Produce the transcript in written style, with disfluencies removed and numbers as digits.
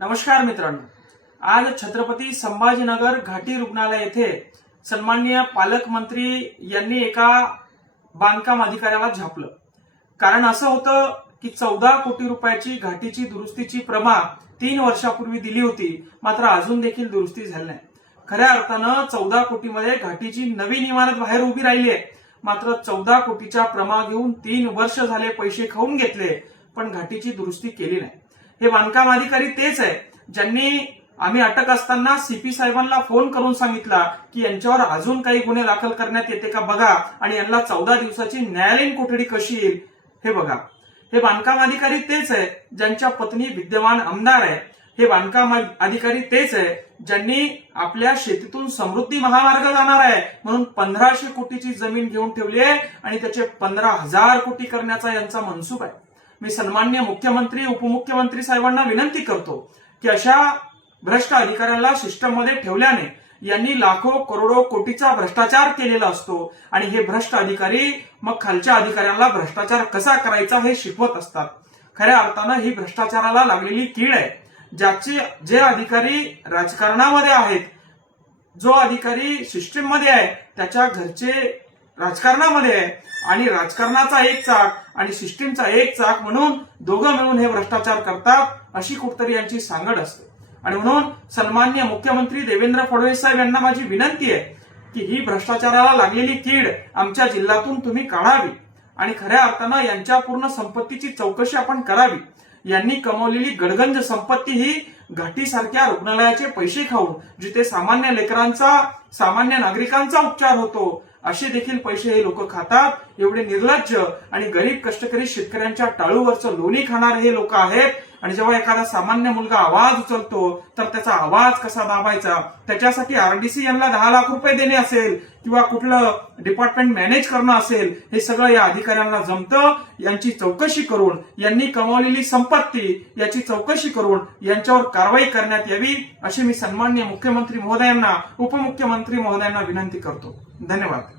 नमस्कार मित्रांनो, आज छत्रपती संभाजीनगर घाटी रुग्णालय येथे सन्माननीय पालकमंत्री यांनी एका बांधकाम अधिकाऱ्याला झापलं। कारण असं होतं की 14 कोटी रुपयाची घाटीची दुरुस्तीची प्रमा 3 वर्षापूर्वी दिली होती, मात्र अजून देखील दुरुस्ती झाली नाही। खऱ्या अर्थानं 14 कोटीमध्ये घाटीची नवीन इमारत बाहेर उभी राहिली आहे, मात्र 14 कोटीच्या प्रमा घेऊन 3 वर्ष झाले पैसे खाऊन घेतले, पण घाटीची दुरुस्ती केली नाही। हे बांधकाम अधिकारी तेच आहे ज्यांनी आम्ही अटक असताना सीपी साहेबांना फोन करून सांगितला की यांच्यावर अजून काही गुन्हे दाखल करण्यात येते का बघा आणि यांना 14 दिवसाची न्यायालयीन कोठडी कशी येईल हे बघा। हे बांधकाम अधिकारी तेच आहे ज्यांच्या पत्नी विद्यमान आमदार आहे। हे बांधकाम अधिकारी तेच आहे ज्यांनी आपल्या शेतीतून समृद्धी महामार्ग जाणार आहे म्हणून 1500 कोटीची जमीन घेऊन ठेवली आहे आणि त्याचे 15,000 कोटी करण्याचा यांचा मनसूब आहे। मी सन्माननीय मुख्यमंत्री उपमुख्यमंत्री साहेबांना विनंती करतो की अशा भ्रष्ट अधिकाऱ्यांना सिस्टममध्ये ठेवल्याने यांनी लाखो करोडो कोटीचा भ्रष्टाचार केलेला असतो आणि हे भ्रष्ट अधिकारी मग खालच्या अधिकाऱ्यांना भ्रष्टाचार कसा करायचा हे शिकवत असतात। खऱ्या अर्थानं ही भ्रष्टाचाराला लागलेली कीड आहे। जे अधिकारी राजकारणामध्ये आहेत, जो अधिकारी सिस्टीम मध्ये आहे त्याच्या घरचे राजकारणामध्ये आहे आणि राजकारणाचा एक चाक आणि सिस्टीमचा एक चाक म्हणून दोघं मिळून हे भ्रष्टाचार करतात, अशी कुठतरी यांची सांगड असते। आणि म्हणून सन्माननीय मुख्यमंत्री देवेंद्र फडणवीस साहेब यांना माझी विनंती आहे की ही भ्रष्टाचाराला लागलेली कीड आमच्या जिल्ह्यातून तुम्ही काढावी आणि खऱ्या अर्थानं यांच्या पूर्ण संपत्तीची चौकशी आपण करावी। यांनी कमवलेली गडगंज संपत्ती ही घाटीसारख्या रुग्णालयाचे पैसे खाऊन, जिथे सामान्य लेकरांचा सामान्य नागरिकांचा उपचार होतो, असे देखील पैसे हे लोक खातात। एवढे निर्लज्ज आणि गरीब कष्टकरी शेतकऱ्यांच्या टाळूवरचं लोणी खाणारे हे लोक आहेत। आणि जेव्हा एखादा सामान्य मुलगा आवाज उचलतो तर त्याचा आवाज कसा दाबायचा, त्याच्यासाठी आरडीसी यांना 10 लाख रुपये देणे असेल किंवा कुठलं डिपार्टमेंट मॅनेज करणं असेल, हे सगळं या अधिकाऱ्यांना जमतं। यांची चौकशी करून यांनी कमावलेली संपत्ती याची चौकशी करून यांच्यावर कारवाई करण्यात यावी, अशी मी सन्माननीय मुख्यमंत्री महोदयांना उपमुख्यमंत्री महोदयांना विनंती करतो। धन्यवाद।